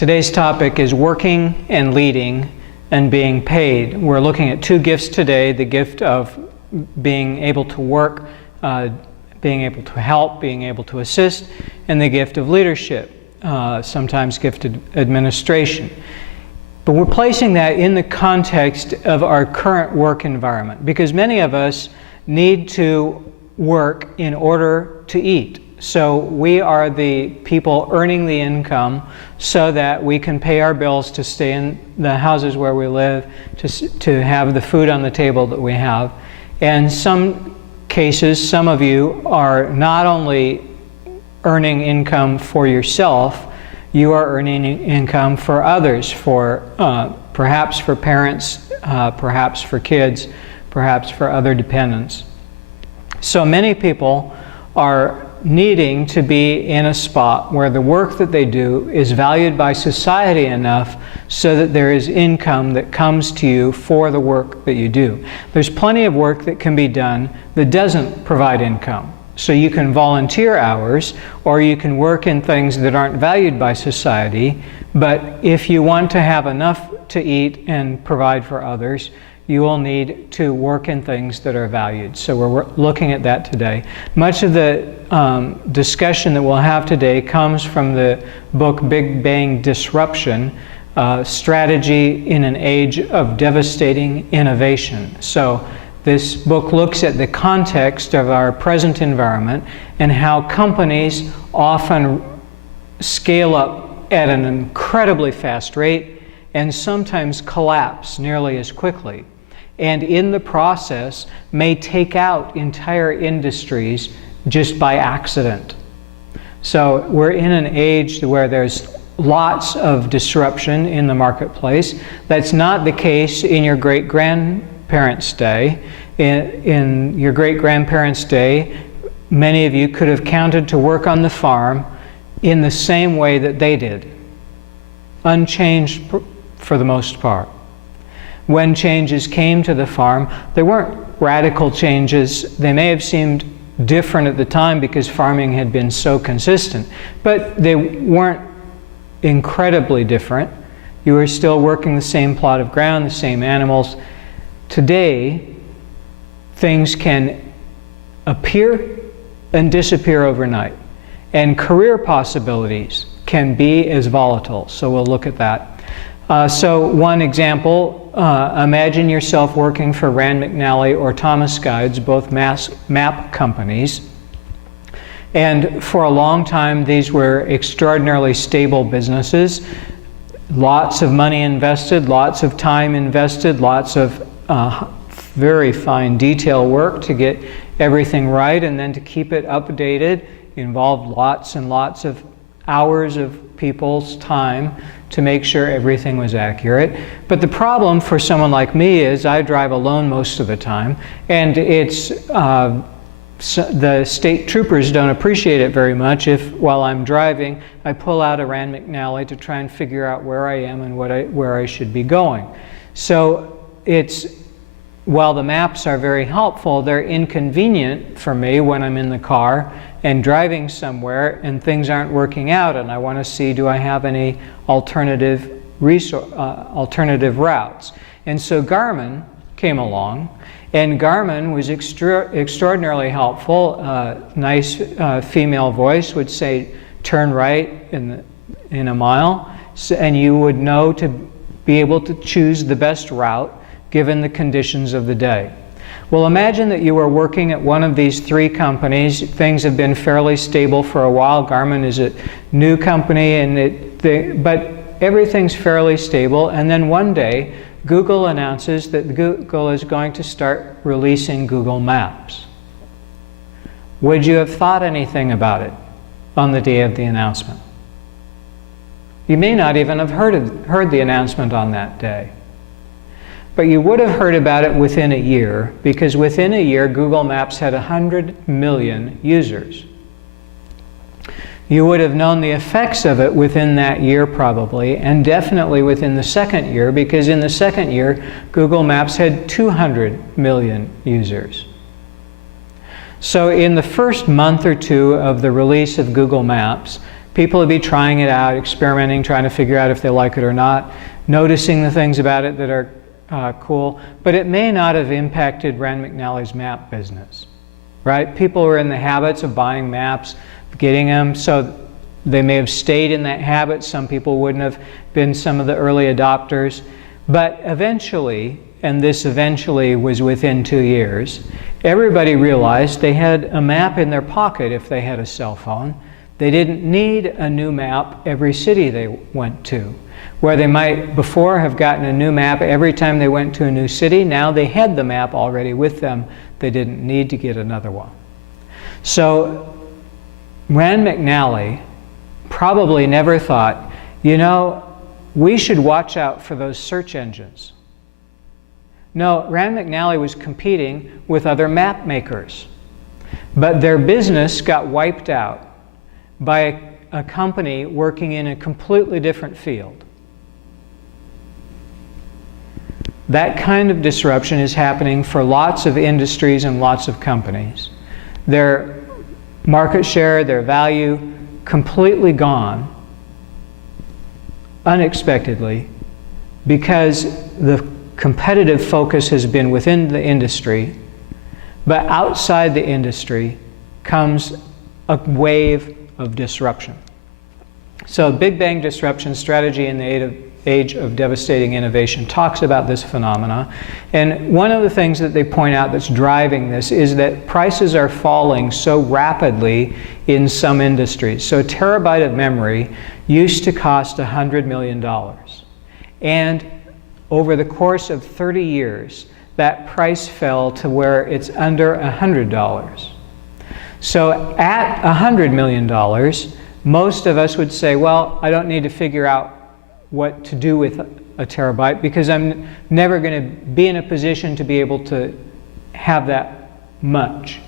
Today's topic is working and leading and being paid. We're looking at two gifts today, the gift of being able to work, being able to help, being able to assist, and the gift of leadership, sometimes gift of administration. But we're placing that in the context of our current work environment, because many of us need to work in order to eat. So we are the people earning the income so that we can pay our bills to stay in the houses where we live, to have the food on the table that we have. And some cases, some of you are not only earning income for yourself, you are earning income for others, for perhaps for parents, perhaps for kids, perhaps for other dependents. So many people are needing to be in a spot where the work that they do is valued by society enough so that there is income that comes to you for the work that you do. There's plenty of work that can be done that doesn't provide income. So you can volunteer hours, or you can work in things that aren't valued by society, but if you want to have enough to eat and provide for others, you will need to work in things that are valued. So we're looking at that today. Much of the discussion that we'll have today comes from the book Big Bang Disruption, Strategy in an Age of Devastating Innovation. So this book looks at the context of our present environment and how companies often scale up at an incredibly fast rate and sometimes collapse nearly as quickly, and in the process may take out entire industries just by accident. So we're in an age where there's lots of disruption in the marketplace. That's not the case in your great-grandparents' day. In your great-grandparents' day, many of you could have counted to work on the farm in the same way that they did, unchanged for the most part. When changes came to the farm, they weren't radical changes. They may have seemed different at the time because farming had been so consistent, but they weren't incredibly different. You were still working the same plot of ground, the same animals. Today, things can appear and disappear overnight, and career possibilities can be as volatile. So we'll look at that. So one example, imagine yourself working for McNally or ThomasGuides, both map companies. And for a long time, these were extraordinarily stable businesses. Lots of money invested, lots of time invested, lots of very fine detail work to get everything right, and then to keep it updated involved lots and lots of hours of people's time to make sure everything was accurate. But the problem for someone like me is I drive alone most of the time, and it's the state troopers don't appreciate it very much if, while I'm driving, I pull out a McNally to try and figure out where I am and where I should be going. So while the maps are very helpful, they're inconvenient for me when I'm in the car and driving somewhere and things aren't working out, and I want to see, do I have any alternative routes? And so Garmin came along, and Garmin was extraordinarily helpful. Nice female voice would say, turn right in a mile, and you would know to be able to choose the best route given the conditions of the day. Well, imagine that you were working at one of these three companies. Things have been fairly stable for a while. Garmin is a new company, but everything's fairly stable. And then one day, Google announces that Google is going to start releasing Google Maps. Would you have thought anything about it on the day of the announcement? You may not even have heard the announcement on that day. But you would have heard about it within a year, because within a year, Google Maps had 100 million users. You would have known the effects of it within that year probably, and definitely within the second year, because in the second year, Google Maps had 200 million users. So in the first month or two of the release of Google Maps, People would be trying it out, experimenting, trying to figure out if they like it or not, noticing the things about it that are cool, but it may not have impacted Rand McNally's map business, right? People were in the habits of buying maps, getting them, so they may have stayed in that habit. Some people wouldn't have been some of the early adopters, but eventually, and this eventually was within 2 years, everybody realized they had a map in their pocket if they had a cell phone. They didn't need a new map every city they went to. Where they might before have gotten a new map every time they went to a new city, now they had the map already with them. They didn't need to get another one. So Rand McNally probably never thought, you know, we should watch out for those search engines. No, Rand McNally was competing with other map makers. But their business got wiped out by a company working in a completely different field. That kind of disruption is happening for lots of industries and lots of companies. Their market share, their value, completely gone unexpectedly because the competitive focus has been within the industry, but outside the industry comes a wave of disruption. So Big Bang disruption strategy in the age of devastating innovation talks about this phenomena. And one of the things that they point out that's driving this is that prices are falling so rapidly in some industries. So a terabyte of memory used to cost $100 million. And over the course of 30 years, that price fell to where it's under $100. So at $100 million, most of us would say, well, I don't need to figure out what to do with a terabyte because I'm never going to be in a position to be able to have that much.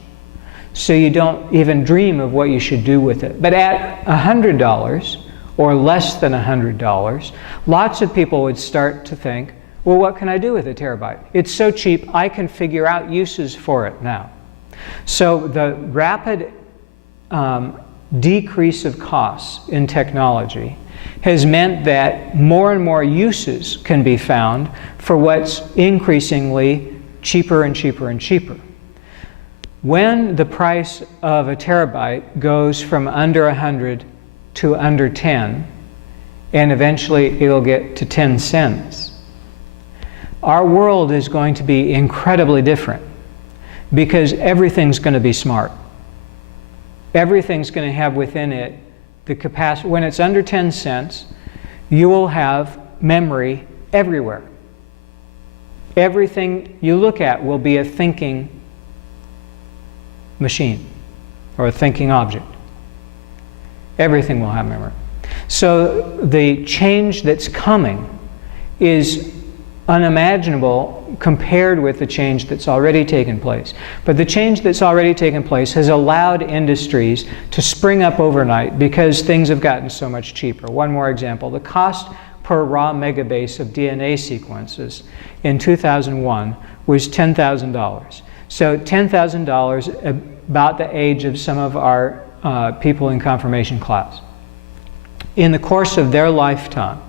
So you don't even dream of what you should do with it. But at $100 or less than $100, lots of people would start to think, well, what can I do with a terabyte? It's so cheap, I can figure out uses for it now. So the rapid decrease of costs in technology has meant that more and more uses can be found for what's increasingly cheaper and cheaper and cheaper. When the price of a terabyte goes from under 100 to under 10, and eventually it'll get to 10 cents, our world is going to be incredibly different because everything's going to be smart. Everything's going to have within it the capacity. When it's under 10 cents, you will have memory everywhere. Everything you look at will be a thinking machine or a thinking object. Everything will have memory. So the change that's coming is unimaginable compared with the change that's already taken place. But the change that's already taken place has allowed industries to spring up overnight because things have gotten so much cheaper. One more example, the cost per raw megabase of DNA sequences in 2001 was $10,000. So $10,000, about the age of some of our people in confirmation class. In the course of their lifetime,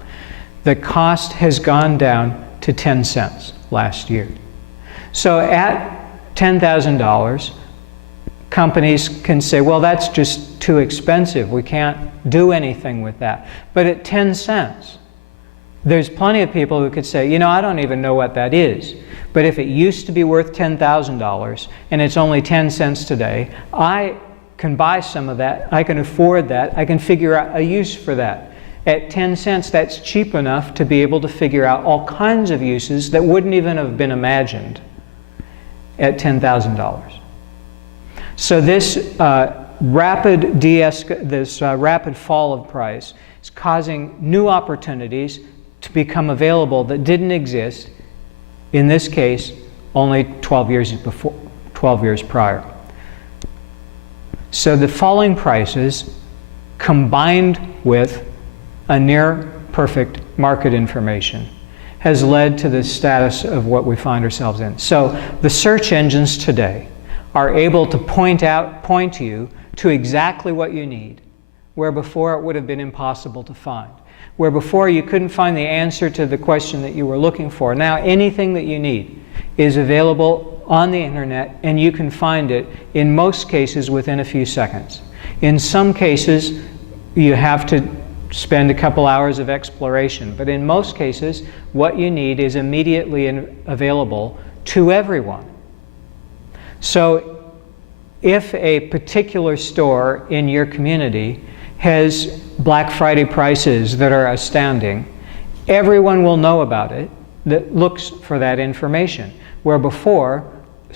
the cost has gone down to 10 cents last year. So at $10,000, companies can say, well, that's just too expensive. We can't do anything with that. But at 10 cents, there's plenty of people who could say, you know, I don't even know what that is. But if it used to be worth $10,000 and it's only 10 cents today, I can buy some of that. I can afford that. I can figure out a use for that. At 10 cents, that's cheap enough to be able to figure out all kinds of uses that wouldn't even have been imagined at $10,000. So this rapid fall of price is causing new opportunities to become available that didn't exist, in this case, only 12 years prior. So the falling prices combined with a near perfect market information has led to the status of what we find ourselves in. So the search engines today are able to point you to exactly what you need where before it would have been impossible to find. Where before you couldn't find the answer to the question that you were looking for. Now anything that you need is available on the internet, and you can find it in most cases within a few seconds. In some cases you have to spend a couple hours of exploration, but in most cases what you need is immediately available to everyone. So if a particular store in your community has Black Friday prices that are astounding, everyone will know about it that looks for that information, where before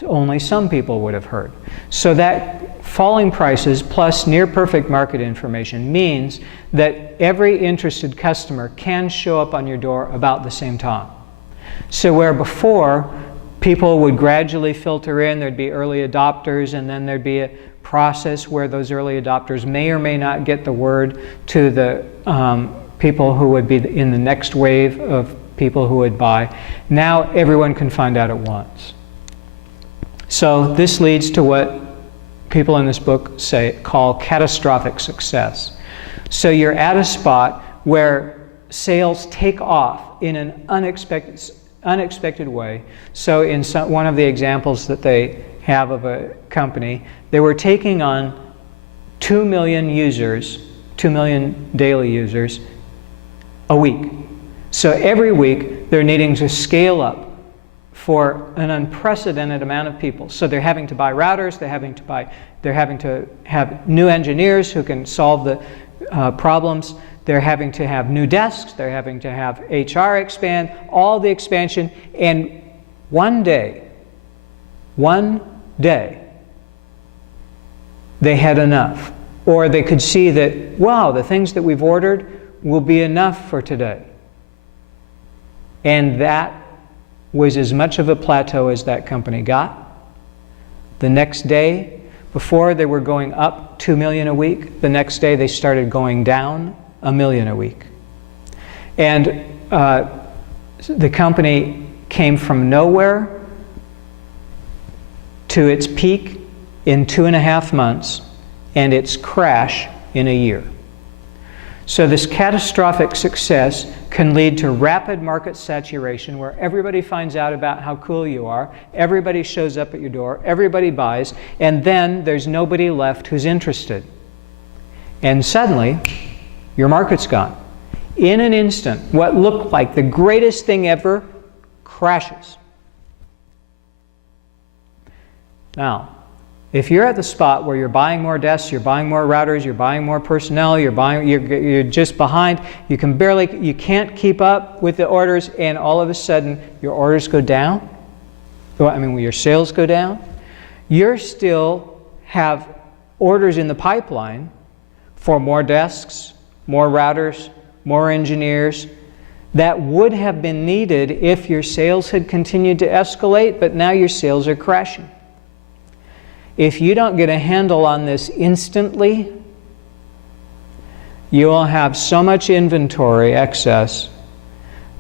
only some people would have heard. So that falling prices plus near perfect market information means that every interested customer can show up on your door about the same time. So where before people would gradually filter in, there'd be early adopters, and then there'd be a process where those early adopters may or may not get the word to the people who would be in the next wave of people who would buy. Now everyone can find out at once. So this leads to what people in this book call catastrophic success. So you're at a spot where sales take off in an unexpected way. So in one of the examples that they have of a company, they were taking on 2 million users, 2 million daily users a week. So every week they're needing to scale up for an unprecedented amount of people. So they're having to buy routers, they're having to have new engineers who can solve the problems, they're having to have new desks, they're having to have HR expand, all the expansion, and one day, they had enough. Or they could see that, wow, the things that we've ordered will be enough for today. And that was as much of a plateau as that company got. The next day, before they were going up 2 million a week, the next day they started going down 1 million a week. And the company came from nowhere to its peak in 2.5 months, and its crash in a year. So this catastrophic success can lead to rapid market saturation, where everybody finds out about how cool you are, everybody shows up at your door, everybody buys, and then there's nobody left who's interested. And suddenly, your market's gone. In an instant, what looked like the greatest thing ever crashes. Now, if you're at the spot where you're buying more desks, you're buying more routers, you're buying more personnel, you're just behind, you can't keep up with the orders, and all of a sudden your orders go down, your sales go down, you still have orders in the pipeline for more desks, more routers, more engineers that would have been needed if your sales had continued to escalate, but now your sales are crashing. If you don't get a handle on this instantly, you will have so much inventory excess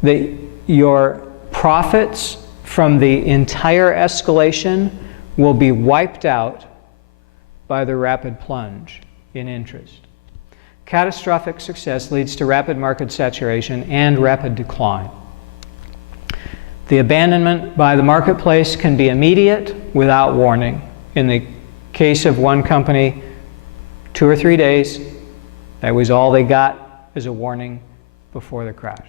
that your profits from the entire escalation will be wiped out by the rapid plunge in interest. Catastrophic success leads to rapid market saturation and rapid decline. The abandonment by the marketplace can be immediate without warning. In the case of one company, 2 or 3 days, that was all they got as a warning before the crash.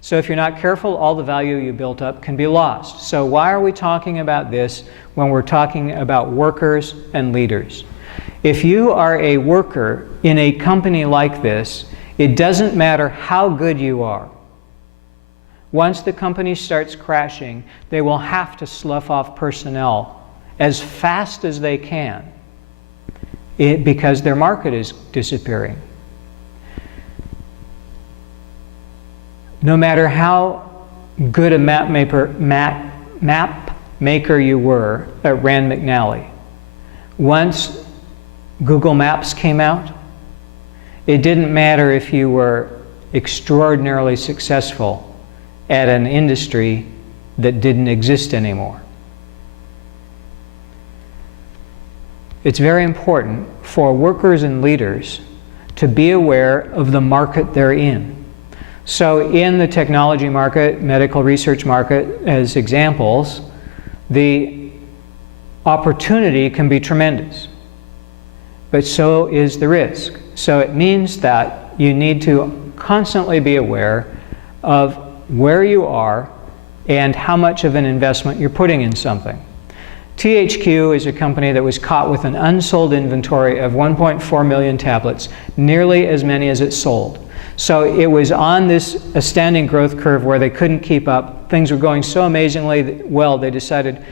So if you're not careful, all the value you built up can be lost. So why are we talking about this when we're talking about workers and leaders? If you are a worker in a company like this, it doesn't matter how good you are. Once the company starts crashing, they will have to slough off personnel as fast as they can because their market is disappearing. No matter how good a map maker you were at Rand McNally, once Google Maps came out, it didn't matter if you were extraordinarily successful at an industry that didn't exist anymore. It's very important for workers and leaders to be aware of the market they're in. So in the technology market, medical research market, as examples, the opportunity can be tremendous, but so is the risk. So it means that you need to constantly be aware of where you are and how much of an investment you're putting in something. THQ is a company that was caught with an unsold inventory of 1.4 million tablets, nearly as many as it sold. So it was on this astounding growth curve where they couldn't keep up. Things were going so amazingly well, they decided,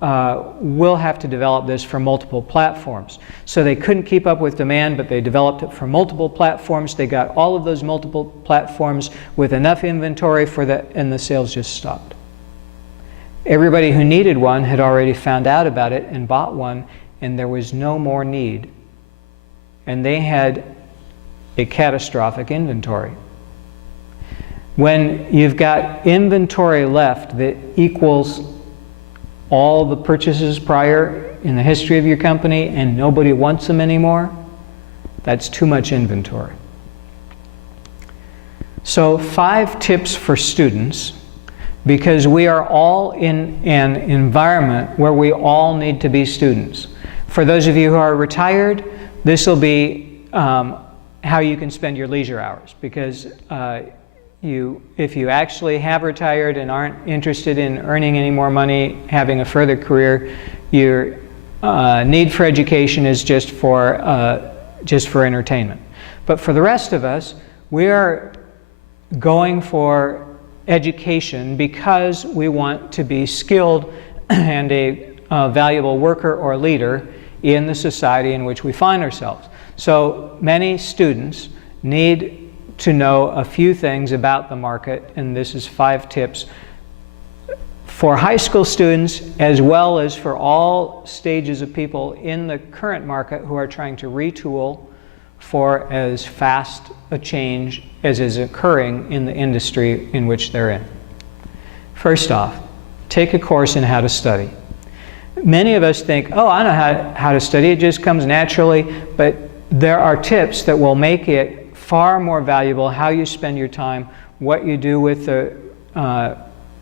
we'll have to develop this for multiple platforms. So they couldn't keep up with demand, but they developed it for multiple platforms. They got all of those multiple platforms with enough inventory for that, and the sales just stopped. Everybody who needed one had already found out about it and bought one, and there was no more need. And they had a catastrophic inventory. When you've got inventory left that equals all the purchases prior in the history of your company and nobody wants them anymore, that's too much inventory. So 5 tips for students, because we are all in an environment where we all need to be students. For those of you who are retired, this will be how you can spend your leisure hours, because if you actually have retired and aren't interested in earning any more money, having a further career, your need for education is just for entertainment. But for the rest of us, we are going for education because we want to be skilled and a valuable worker or leader in the society in which we find ourselves. So many students need to know a few things about the market, and this is 5 tips for high school students as well as for all stages of people in the current market who are trying to retool for as fast a change as is occurring in the industry in which they're in. First off, take a course in how to study. Many of us think, oh, I know how to study, it just comes naturally, but there are tips that will make it far more valuable how you spend your time, what you do with the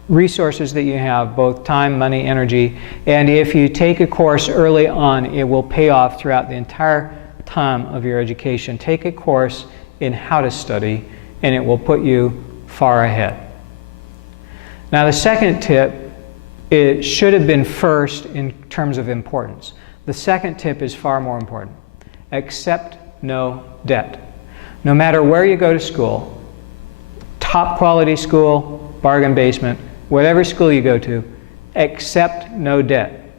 resources that you have, both time, money, energy, and if you take a course early on, it will pay off throughout the entire time of your education. Take a course in how to study, and it will put you far ahead. Now the second tip, it should have been first in terms of importance. The second tip is far more important. Accept no debt. No matter where you go to school, top quality school, bargain basement, whatever school you go to, accept no debt.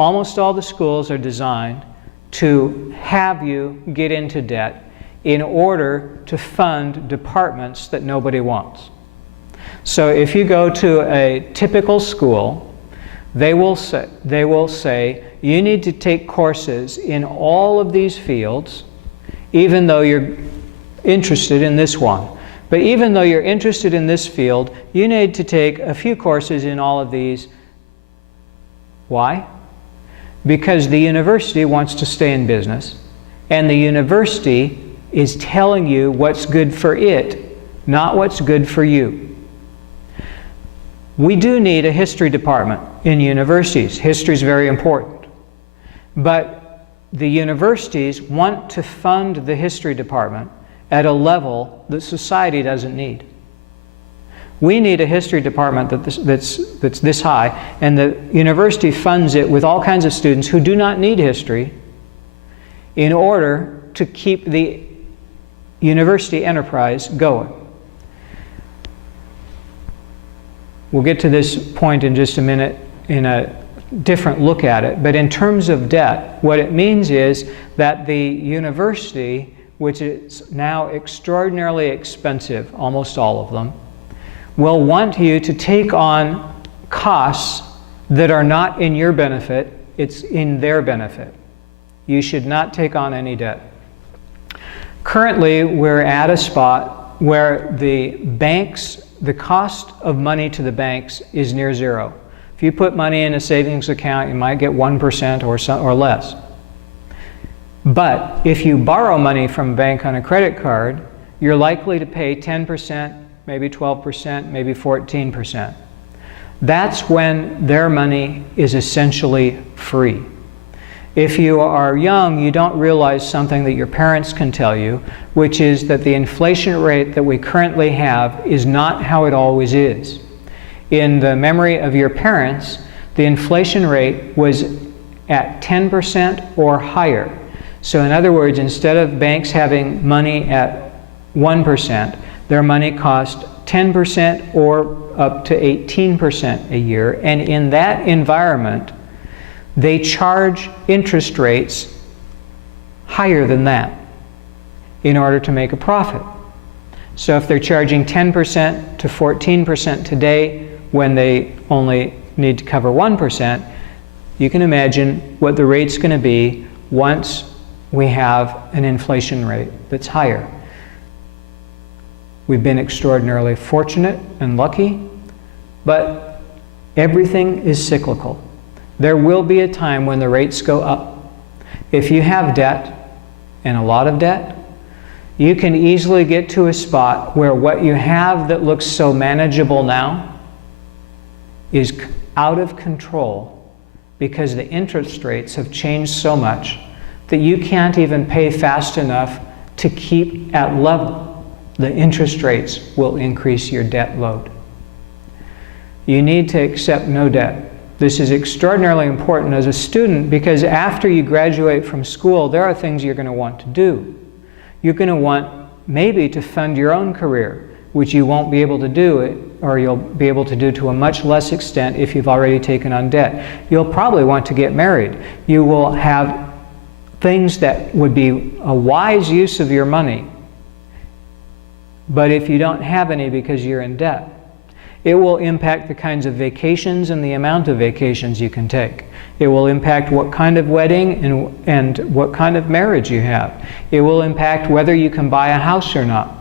Almost all the schools are designed to have you get into debt in order to fund departments that nobody wants. So if you go to a typical school, they will say you need to take courses in all of these fields, even though you're interested in this one. But even though you're interested in this field, you need to take a few courses in all of these. Why? Because the university wants to stay in business, and the university is telling you what's good for it, not what's good for you. We do need a history department in universities. History is very important. But the universities want to fund the history department at a level that society doesn't need. We need a history department that's this high, and the university funds it with all kinds of students who do not need history in order to keep the university enterprise going. We'll get to this point in just a minute in a different look at it, but in terms of debt, what it means is that the university, which is now extraordinarily expensive, almost all of them, will want you to take on costs that are not in your benefit, it's in their benefit. You should not take on any debt. Currently, we're at a spot where the cost of money to the banks is near zero. If you put money in a savings account, you might get 1% or less. But if you borrow money from a bank on a credit card, you're likely to pay 10%, maybe 12%, maybe 14%. That's when their money is essentially free. If you are young, you don't realize something that your parents can tell you, which is that the inflation rate that we currently have is not how it always is. In the memory of your parents, the inflation rate was at 10% or higher. So in other words, instead of banks having money at 1%, their money cost 10% or up to 18% a year. And in that environment, they charge interest rates higher than that in order to make a profit. So if they're charging 10% to 14% today when they only need to cover 1%, you can imagine what the rate's going to be once we have an inflation rate that's higher. We've been extraordinarily fortunate and lucky, but everything is cyclical. There will be a time when the rates go up. If you have debt, and a lot of debt, you can easily get to a spot where what you have that looks so manageable now is out of control because the interest rates have changed so much that you can't even pay fast enough to keep at level. The interest rates will increase your debt load. You need to accept no debt. This is extraordinarily important as a student because after you graduate from school, there are things you're going to want to do. You're going to want maybe to fund your own career, which you won't be able to do, or you'll be able to do to a much less extent if you've already taken on debt. You'll probably want to get married. You will have things that would be a wise use of your money. But if you don't have any because you're in debt, it will impact the kinds of vacations and the amount of vacations you can take. It will impact what kind of wedding and what kind of marriage you have. It will impact whether you can buy a house or not.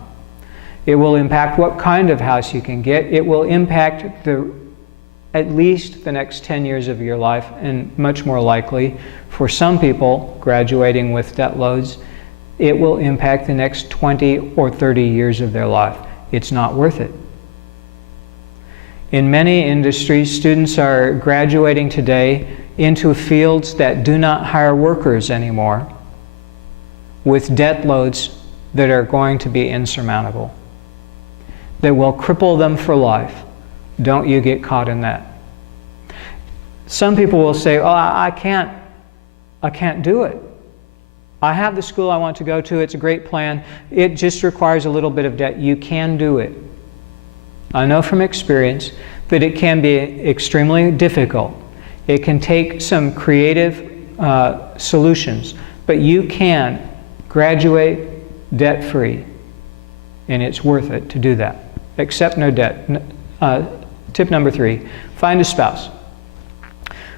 It will impact what kind of house you can get. It will impact at least the next 10 years of your life, and much more likely, for some people graduating with debt loads, it will impact the next 20 or 30 years of their life. It's not worth it. In many industries, students are graduating today into fields that do not hire workers anymore with debt loads that are going to be insurmountable, that will cripple them for life. Don't you get caught in that. Some people will say, oh, I can't do it. I have the school I want to go to. It's a great plan. It just requires a little bit of debt. You can do it. I know from experience that it can be extremely difficult. It can take some creative solutions, but you can graduate debt-free, and it's worth it to do that. Accept no debt. Tip number 3, find a spouse.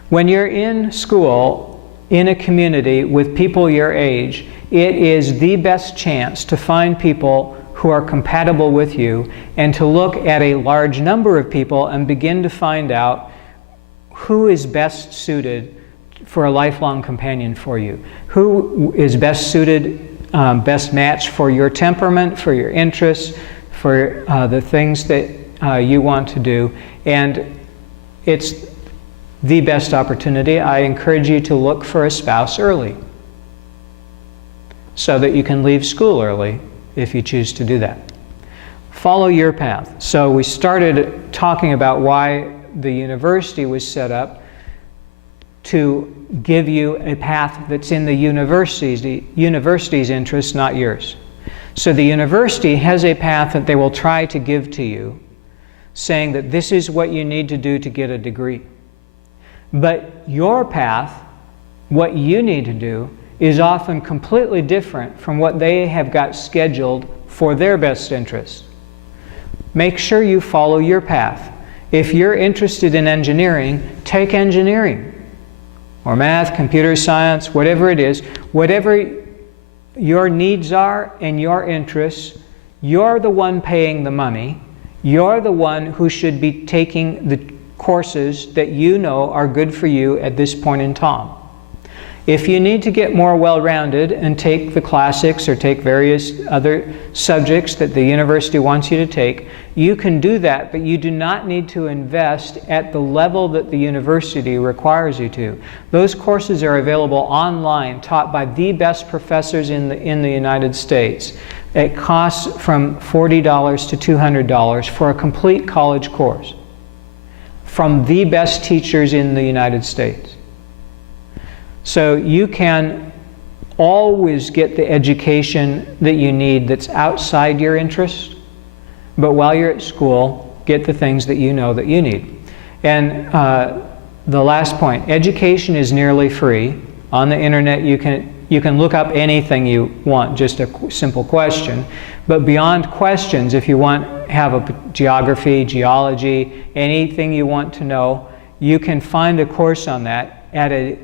When you're in school, in a community with people your age, it is the best chance to find people who are compatible with you and to look at a large number of people and begin to find out who is best suited for a lifelong companion for you. Who is best suited, best match for your temperament, for your interests, for the things that you want to do. And it's the best opportunity. I encourage you to look for a spouse early so that you can leave school early if you choose to do that. Follow your path. So we started talking about why the university was set up to give you a path that's in the university's interest, not yours. So the university has a path that they will try to give to you, saying that this is what you need to do to get a degree. But your path, what you need to do, is often completely different from what they have got scheduled for their best interest. Make sure you follow your path. If you're interested in engineering, take engineering, or math, computer science, whatever it is. Whatever your needs are and your interests, you're the one paying the money. You're the one who should be taking the courses that you know are good for you at this point in time. If you need to get more well-rounded and take the classics or take various other subjects that the university wants you to take, you can do that, but you do not need to invest at the level that the university requires you to. Those courses are available online, taught by the best professors in the United States. It costs from $40 to $200 for a complete college course from the best teachers in the United States. So you can always get the education that you need that's outside your interest, but while you're at school, get the things that you know that you need. And the last point, education is nearly free. On the internet, you can look up anything you want, just a simple question. But beyond questions, if you have a geography, geology, anything you want to know, you can find a course on that at a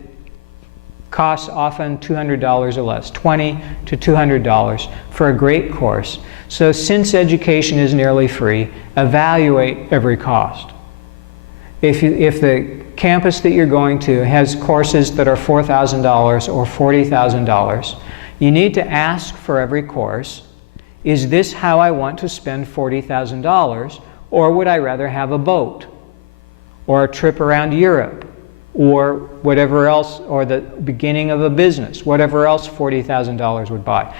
cost often $200 or less, $20 to $200 for a great course. So since education is nearly free, evaluate every cost. If the campus that you're going to has courses that are $4,000 or $40,000, you need to ask for every course, is this how I want to spend $40,000, or would I rather have a boat, or a trip around Europe, or whatever else, or the beginning of a business, whatever else $40,000 would buy.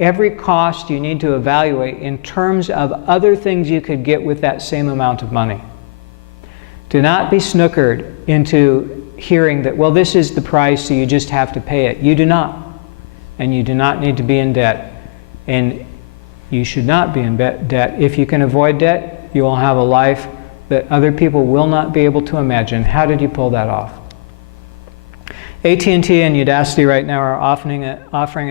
Every cost you need to evaluate in terms of other things you could get with that same amount of money. Do not be snookered into hearing that, well, this is the price, so you just have to pay it. You do not. And you do not need to be in debt. And you should not be in debt. If you can avoid debt, you will have a life that other people will not be able to imagine. How did you pull that off? AT&T and Udacity right now are offering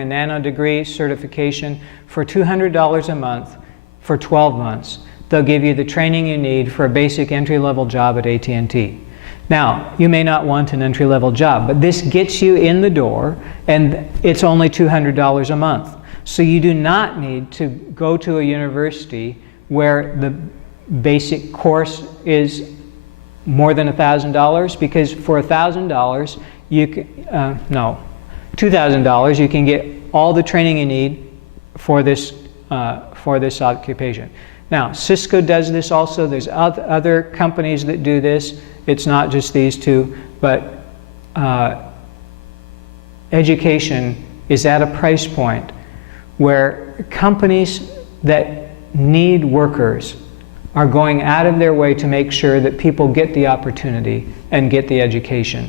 a nano degree certification for $200 a month for 12 months. They'll give you the training you need for a basic entry-level job at AT&T. Now, you may not want an entry-level job, but this gets you in the door, and it's only $200 a month. So you do not need to go to a university where the basic course is more than $1,000, because for $1,000, $2,000, you can get all the training you need for this occupation. Now, Cisco does this also. There's other companies that do this. It's not just these two, but education is at a price point where companies that need workers are going out of their way to make sure that people get the opportunity and get the education.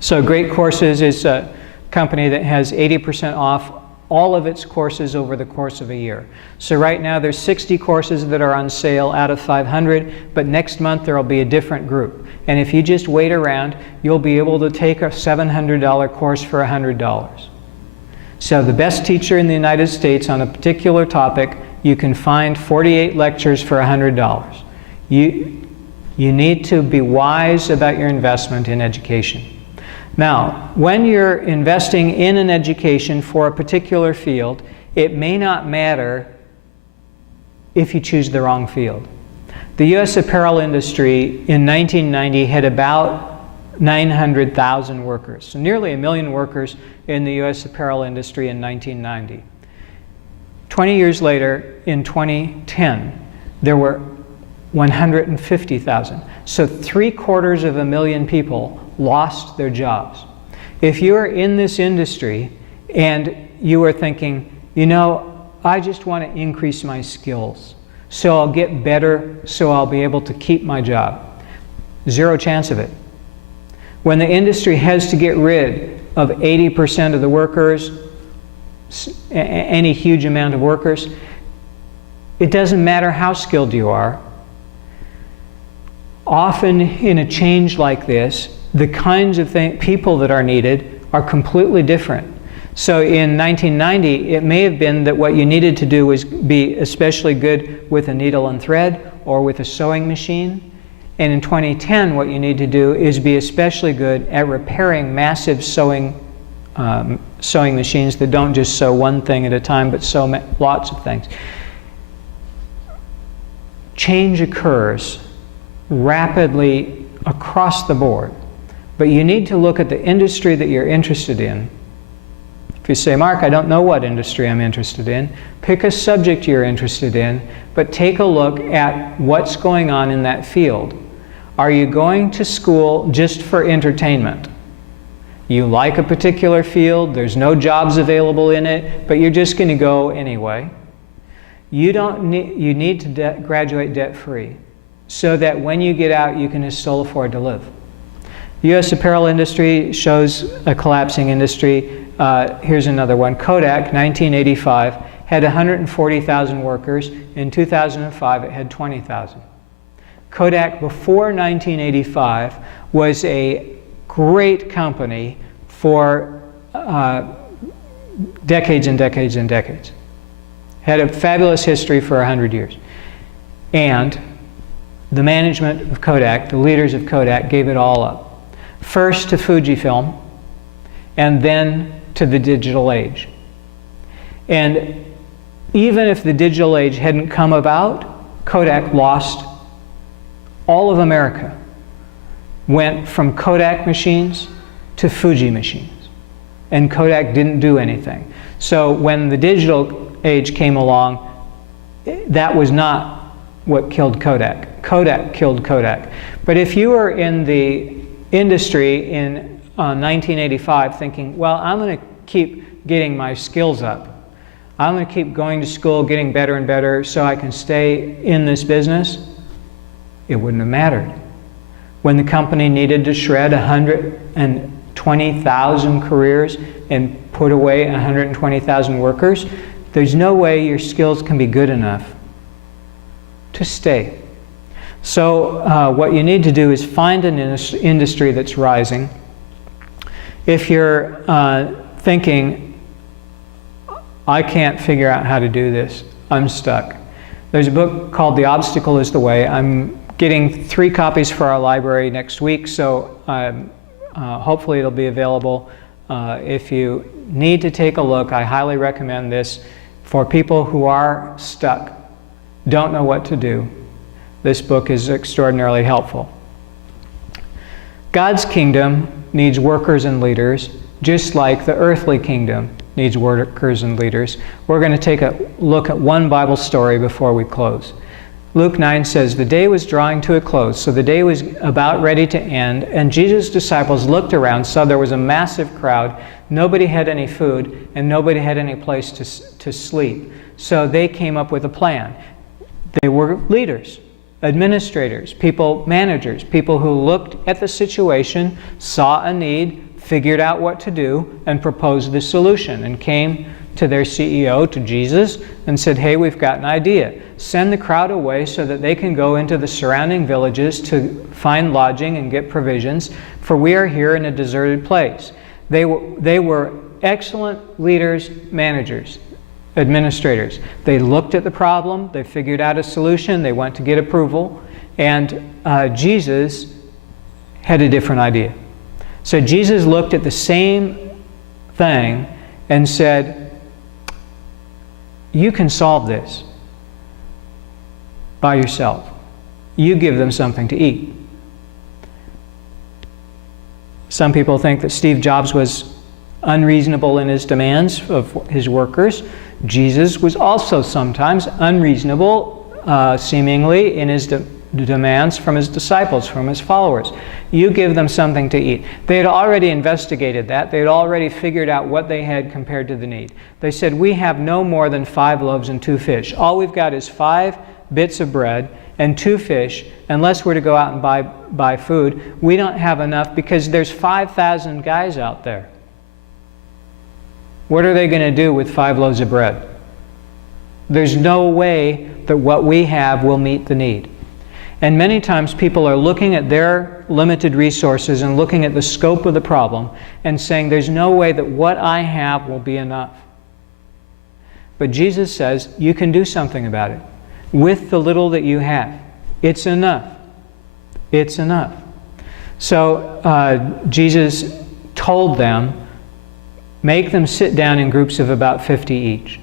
So Great Courses is a company that has 80% off all of its courses over the course of a year. So right now there's 60 courses that are on sale out of 500, but next month there will be a different group. And if you just wait around, you'll be able to take a $700 course for $100. So the best teacher in the United States on a particular topic, you can find 48 lectures for $100. You need to be wise about your investment in education. Now, when you're investing in an education for a particular field, it may not matter if you choose the wrong field. The U.S. apparel industry in 1990 had about 900,000 workers, so nearly 1 million workers in the U.S. apparel industry in 1990. 20 years later, in 2010, there were 150,000. So 750,000 people lost their jobs. If you are in this industry and you are thinking, you know, I just want to increase my skills, so I'll get better, so I'll be able to keep my job. Zero chance of it. When the industry has to get rid of 80% of the workers, any huge amount of workers, it doesn't matter how skilled you are. Often in a change like this, the kinds of people that are needed are completely different. So in 1990, it may have been that what you needed to do was be especially good with a needle and thread or with a sewing machine. And in 2010, what you need to do is be especially good at repairing massive sewing machines that don't just sew one thing at a time, but sew lots of things. Change occurs rapidly across the board. But you need to look at the industry that you're interested in. If you say, Mark, I don't know what industry I'm interested in, pick a subject you're interested in, but take a look at what's going on in that field. Are you going to school just for entertainment? You like a particular field, there's no jobs available in it, but you're just going to go anyway. You need to graduate debt-free so that when you get out, you can still afford to live. The U.S. apparel industry shows a collapsing industry. Here's another one. Kodak, 1985, had 140,000 workers. In 2005, it had 20,000. Kodak, before 1985, was a great company for decades and decades and decades. Had a fabulous history for 100 years. And the management of Kodak, the leaders of Kodak, gave it all up. First to Fujifilm, and then to the digital age. And even if the digital age hadn't come about, Kodak lost all of America. Went from Kodak machines to Fuji machines. And Kodak didn't do anything. So when the digital age came along, that was not what killed Kodak. Kodak killed Kodak. But if you were in the industry in 1985 thinking, well, I'm going to keep getting my skills up. I'm going to keep going to school, getting better and better so I can stay in this business, it wouldn't have mattered. When the company needed to shred 120,000 careers and put away 120,000 workers, there's no way your skills can be good enough to stay. So what you need to do is find an industry that's rising. If you're thinking, I can't figure out how to do this, I'm stuck. There's a book called The Obstacle is the Way. I'm getting 3 copies for our library next week, so hopefully it'll be available. If you need to take a look, I highly recommend this for people who are stuck, don't know what to do. This book is extraordinarily helpful. God's kingdom needs workers and leaders, just like the earthly kingdom needs workers and leaders. We're going to take a look at one Bible story before we close. Luke 9 says, the day was drawing to a close, so the day was about ready to end, and Jesus' disciples looked around, saw there was a massive crowd, nobody had any food, and nobody had any place to sleep. So they came up with a plan. They were leaders, administrators, managers, people who looked at the situation, saw a need, figured out what to do, and proposed the solution, and came to their CEO, to Jesus, and said, hey, we've got an idea. Send the crowd away so that they can go into the surrounding villages to find lodging and get provisions, for we are here in a deserted place. They were excellent leaders, managers, administrators. They looked at the problem, they figured out a solution, they went to get approval, and Jesus had a different idea. So Jesus looked at the same thing and said, you can solve this by yourself. You give them something to eat. Some people think that Steve Jobs was unreasonable in his demands of his workers. Jesus was also sometimes unreasonable, seemingly, in his demands from his disciples, from his followers. You give them something to eat. They had already investigated that. They had already figured out what they had compared to the need. They said, we have no more than 5 loaves and 2 fish. All we've got is 5 bits of bread and 2 fish. Unless we're to go out and buy food, we don't have enough because there's 5,000 guys out there. What are they going to do with 5 loaves of bread? There's no way that what we have will meet the need. And many times people are looking at their limited resources and looking at the scope of the problem and saying, there's no way that what I have will be enough. But Jesus says, you can do something about it. With the little that you have, it's enough. It's enough. So Jesus told them, make them sit down in groups of about 50 each.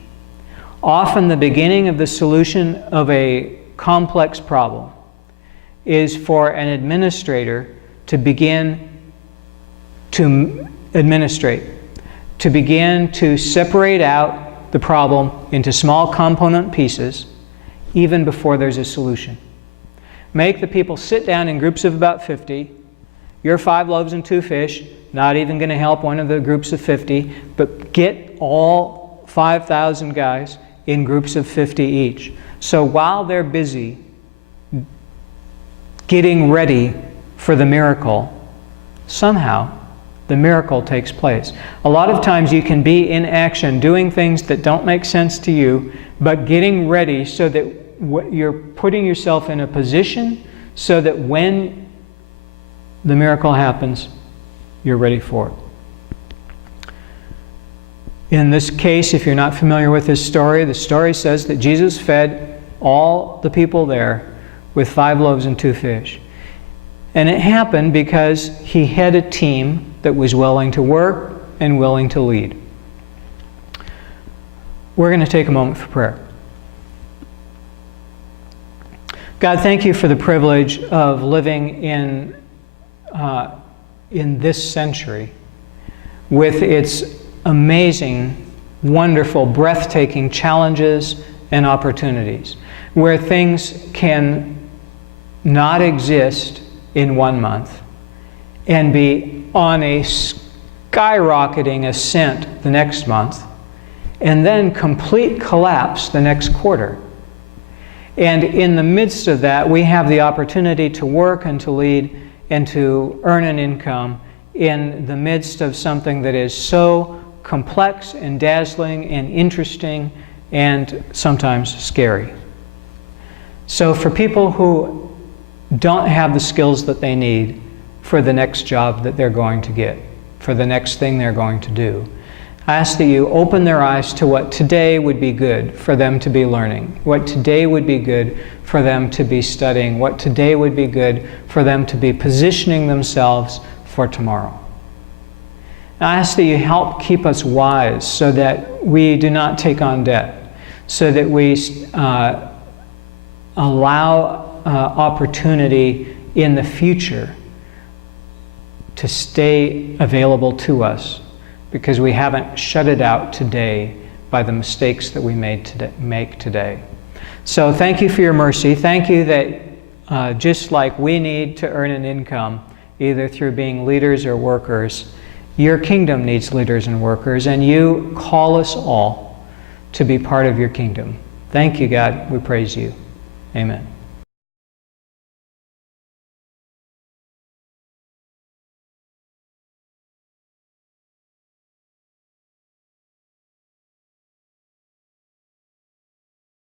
Often the beginning of the solution of a complex problem is for an administrator to begin to administrate, to begin to separate out the problem into small component pieces, even before there's a solution. Make the people sit down in groups of about 50. Your 5 loaves and 2 fish, not even going to help one of the groups of 50, but get all 5,000 guys in groups of 50 each. So while they're busy getting ready for the miracle, somehow the miracle takes place. A lot of times you can be in action doing things that don't make sense to you, but getting ready so that you're putting yourself in a position so that when the miracle happens, you're ready for it. In this case, if you're not familiar with this story, the story says that Jesus fed all the people there with 5 loaves and 2 fish. And it happened because he had a team that was willing to work and willing to lead. We're going to take a moment for prayer. God, thank you for the privilege of living in this century with its amazing, wonderful, breathtaking challenges and opportunities, where things can not exist in 1 month and be on a skyrocketing ascent the next month, and then complete collapse the next quarter. And in the midst of that, we have the opportunity to work and to lead and to earn an income in the midst of something that is so complex and dazzling and interesting and sometimes scary. So for people who don't have the skills that they need for the next job that they're going to get, for the next thing they're going to do, I ask that you open their eyes to what today would be good for them to be learning, what today would be good for them to be studying, what today would be good for them to be positioning themselves for tomorrow. And I ask that you help keep us wise so that we do not take on debt, so that we allow opportunity in the future to stay available to us, because we haven't shut it out today by the mistakes that we make today. So thank you for your mercy. Thank you that just like we need to earn an income, either through being leaders or workers, your kingdom needs leaders and workers, and you call us all to be part of your kingdom. Thank you, God. We praise you. Amen.